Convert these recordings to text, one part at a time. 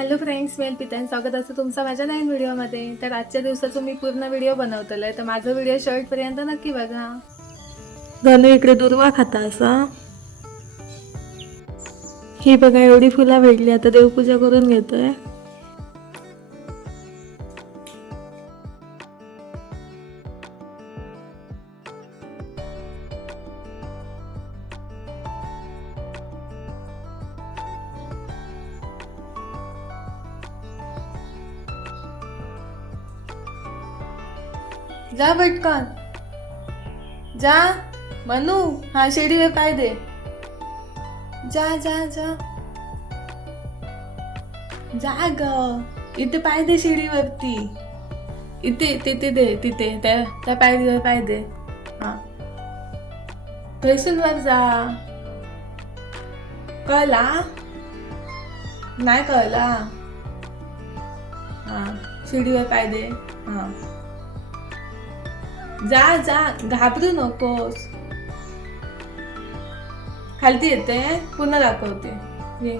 Hello friends मी पितान स्वागत असतं तुमचं माझ्या नवीन व्हिडिओमध्ये. तर आजच्या दिवसाचं मी पूर्ण व्हिडिओ बनवलेला आहे तर माझा व्हिडिओ शेवटपर्यंत नक्की बघा. धनु इकडे दुर्वा खाता असा. ही बघा एवढी फुलं भेटली आता देवपूजा करून घेतोय. जा पटकन. जा. मनू हा शेडीवर पाय दे? जा जा जा. जा ग. इथे पाय दे शिडीवरती. इथे तिथे दे तिथे. त्या त्या पायरीवर पाय दे. हा. थैसून वर जा. कळला? नाही कळला. हा. शिडीवर पाय दे. हा. जा जा घाबरू नकोस. खालती येते पुन्हा दाखवते. ये.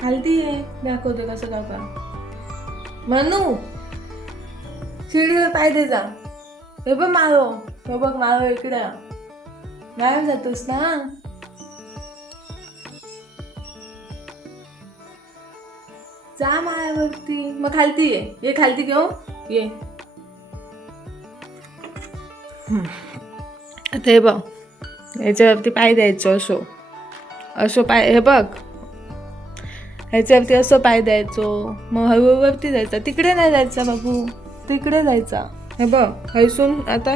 खालती ये दाखवते कसं काका म्हणू शिडीवर पाय दे जा. हे बघ मारो हे बघ मारो इकडे. गायब जातोस ना? जा मायावरती मग खालती ये. ये खालती घेऊ ये. आता हे बघ ह्याच्यावरती पाय द्यायचो असो. असो पाय हे बघ. ह्याच्यावरती असं पाय द्यायचो. मग हळूहळूवरती जायचा. तिकडे नाही जायचा बाबू. तिकडे जायचा. हे बघ हैसून आता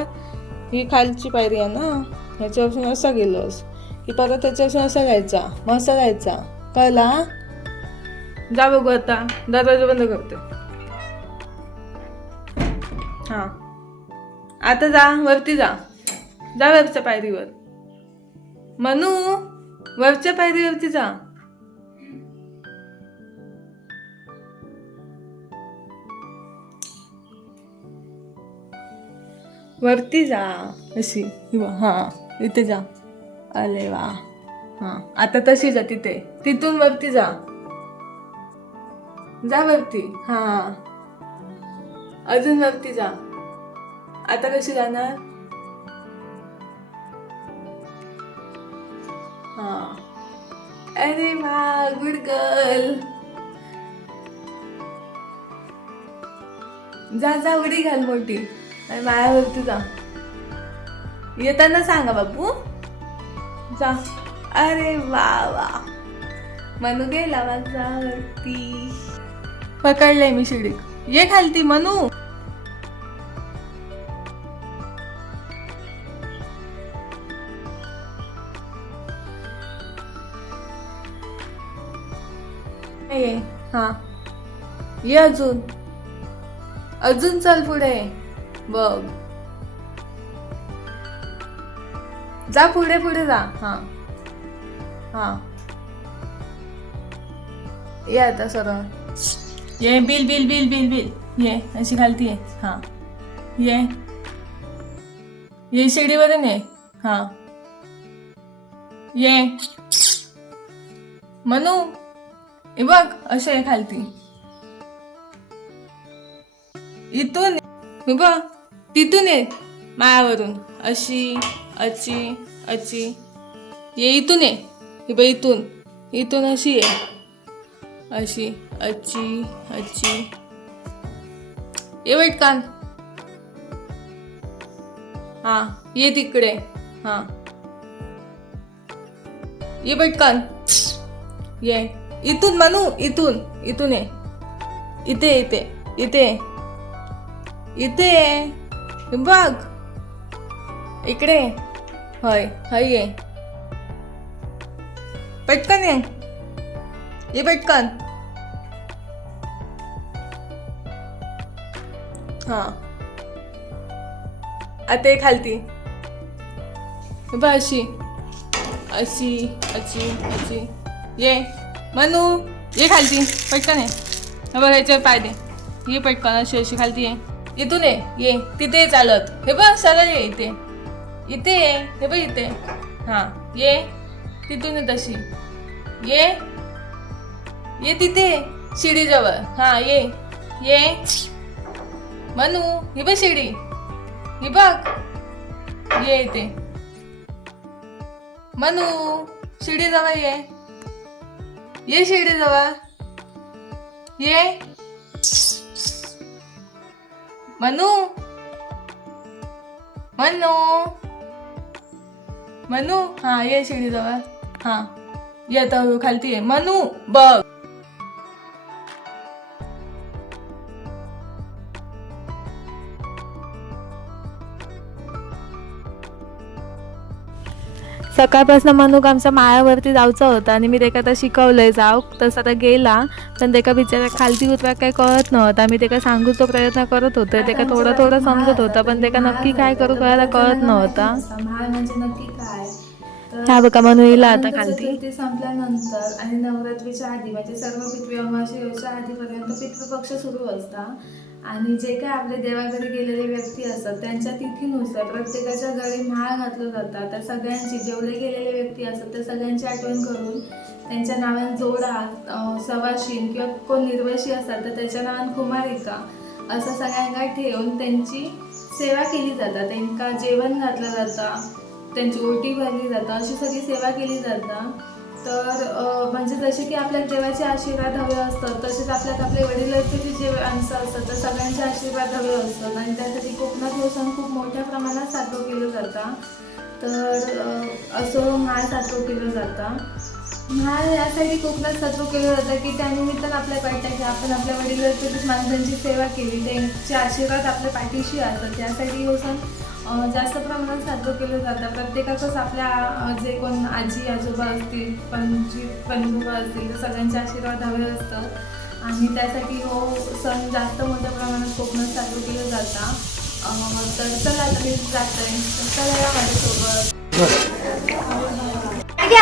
ही खालची पायरी आहे ना ह्याच्यापासून असं गेलोस. की परत त्याच्यापासून असा जायचा मग असा जायचा. कळला जा बघू आता. दरवाजा बंद करते. हां. आता जा वरती जा. जा वरच्या पायरीवर. मनू वरच्या पायरीवरती जा. वरती जा अशी. हा इथे जा. अरे वा. हा आता तशी जा तिथे. तिथून वरती जा. जा वरती. हा. अजून वरती जा. आता कशी जाणार? हा. अरे वा गुड गर्ल जा जा उडी घाल मोठी. आणि मायावरती जा. येताना सांगा बापू. जा. अरे वा वा. मनू गेला माझा वरती पकडलंय मी शिडी ये खालती मनू. ये अजून. अजून चल पुढे. बघ. जा पुढे पुढे जा. हा. हा. ये आता सरळ. ये बिल बिल बिल बिल बिल. ये अशी खालती ये. हा. ये. ये शिडीवरून ये हा. ये. मनू. हे बघ असे आहे खालती इथून हे बघ तिथून ये. मायावरून. अशी अची अची. ये इथून ये. बघ इथून. इथून अशी ये. अशी अची अची. ये वाईट कान. हा ये तिकडे. हा. ये पटकन ये. इथून म्हणू इथून. इथून ये. इथे इथे. इथे इथे बघ. इकडे हय हय ये. पटकन ये. ये पटकन. हा. आता ये खालती. बघ अशी. अशी अशी अशी. ये. मनू ये खालती. पटकन ये. हे बघ ह्याच्यावर पाय दे. ये पटकन अशी अशी खालती ये. इथून ये ये तिथे चालत. हे बघ सरळ ये इथे. इथे ये हे बघ इथे. हां ये तिथून ये तशी. ये ये तिथे शिडीजवळ. हा ये ये. मनू ही बघ शिडी. ही बघ. ये इथे. मनू शिडीजवळ ये. ये शिडीजवळ. ये. मनू? मनू? मनू? हा ये शिडीजवळ हा ये आता खालती ये. मनू बघ. सकाळपासून मनूक आमच्या माळ्यावरती जायचं होतं आणि मी आता शिकवलंय जाऊ. तसं आता गेला पण त्याका बिचारा खालती उतराक काही कळत नव्हता. मी त्याका सांगूचो प्रयत्न करत होतो. त्याका थोडा थोडा समजत होता पण त्याका नक्की काय करू करायला कळत नव्हता. म्हणजे नक्की काय? हा बघा मनू येईल आता अनंत खालती. संपल्यानंतर आणि नवरात्रीच्या आधी म्हणजे सर्व पितृ अमावस्येच्या आधीपर्यंत पितृपक्ष सुरू असता. आणि जे काय आपले देवाघरी गेलेले व्यक्ती असतात त्यांच्या तिथीनुसार प्रत्येकाच्या घरी म्हाळ घातलं जातात तर सगळ्यांची जेवढे गेलेले व्यक्ती असतात त्या सगळ्यांची आठवण करून त्यांच्या नावान जोडा सवाशीन किंवा कोण निर्वशी असतात तर त्याच्या नावान कुमारिका असं सगळ्यांना ठेवून त्यांची सेवा केली जातात त्यांना जेवण घातलं जातं त्यांची ओटी भरली जातं अशी सगळी सेवा केली जातं. तर म्हणजे जसे की आपल्या देवाचे आशीर्वाद हवे असतात तसेच आपल्यात आपले वडिलांचे जे माणसं असतात तर सगळ्यांचे आशीर्वाद हवे असतात. आणि त्यासाठी कोकणात हे सण खूप मोठ्या प्रमाणात साजरं केलं जातं तर असं म्हाळ साजरं केलं जातं म्हाळ यासाठी कोकणात साजरं केलं जातं की त्यानिमित्तानं आपल्या पाठ्या की आपण आपल्या वडिलांची माणसांची सेवा केली. त्यांचे आशीर्वाद आपल्या पाठीशी असतात. त्यासाठी हो सण जास्त प्रमाणात साजरं केलं जातं. प्रत्येकाचंच आपल्या जे कोण आजी आजोबा असतील पणजी पणबुवा असतील तर सगळ्यांचे आशीर्वाद हवे असतं. आणि त्यासाठी हो सण जास्त मोठ्या प्रमाणात कोकणात साजरं केलं जातं. तर चला आता मी जात. आहे चला या माझ्यासोबत. काय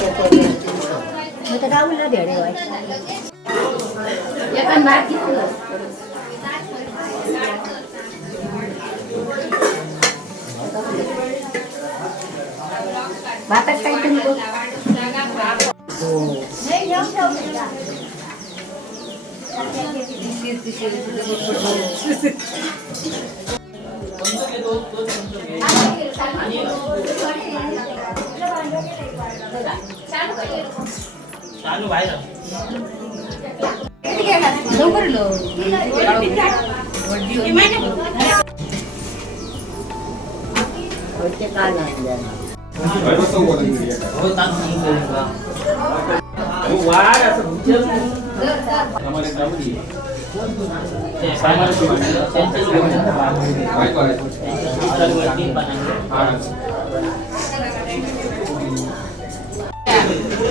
आता माका काढू काय आता हे डावला लहान होत रे ह्याच्यात काय? मग तर डावला देडे वाय एका नाट घेतलं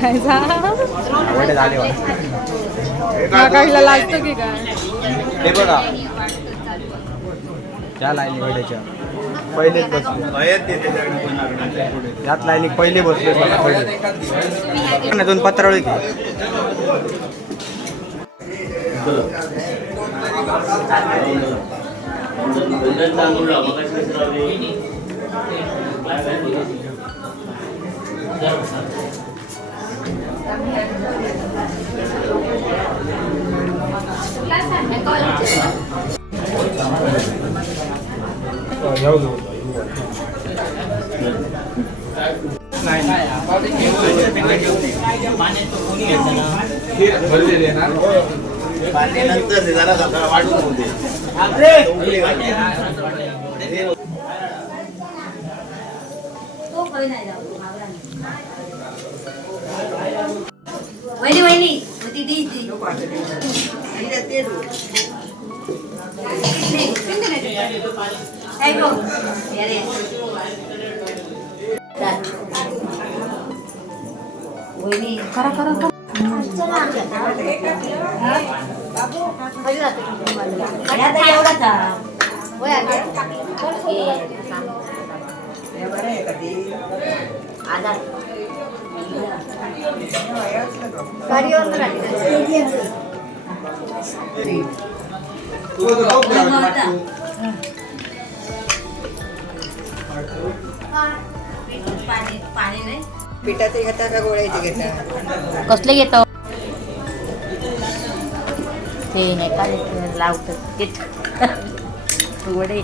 खायचा? काहीला बघ. लागतं की काय? हे बघा. त्या लाईनी वेळेच्या पहिलेच बसले. त्यात लाईनी पहिले बसले बघा पहिले. दोन पत्रावळी घे. नंतर जरा वाढून होते वहिनी वहिनी ती दी. चल. वहिनी, करा करा थांब. आधार. पिठाचे घेता का गोळ्याचे घेता कसले घेतो? ते नाही का ते लावतात ते वडे.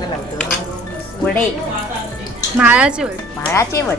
लावतो वडे. माळाची वड. माळाचे वड.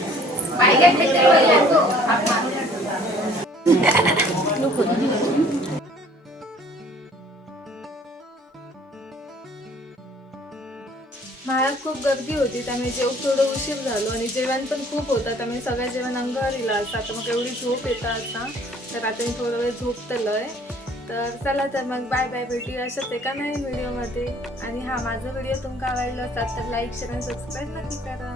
माळ्यात खूप गर्दी होती त्यामुळे जेवण थोडं उशीर झालो आणि जेवण पण खूप होतं त्यामुळे सगळं जेवण अंगावर इला असतं. मग एवढी झोप येतं आता तर आता मी थोडा वेळ झोपतलोय तर चला तर मग बाय बाय भेटूया अशाच एका नवीन व्हिडिओमध्ये आणि हा माझा व्हिडिओ तुमका आवडला असाल तर लाईक शेअर आणि सबस्क्राईब नक्की करा.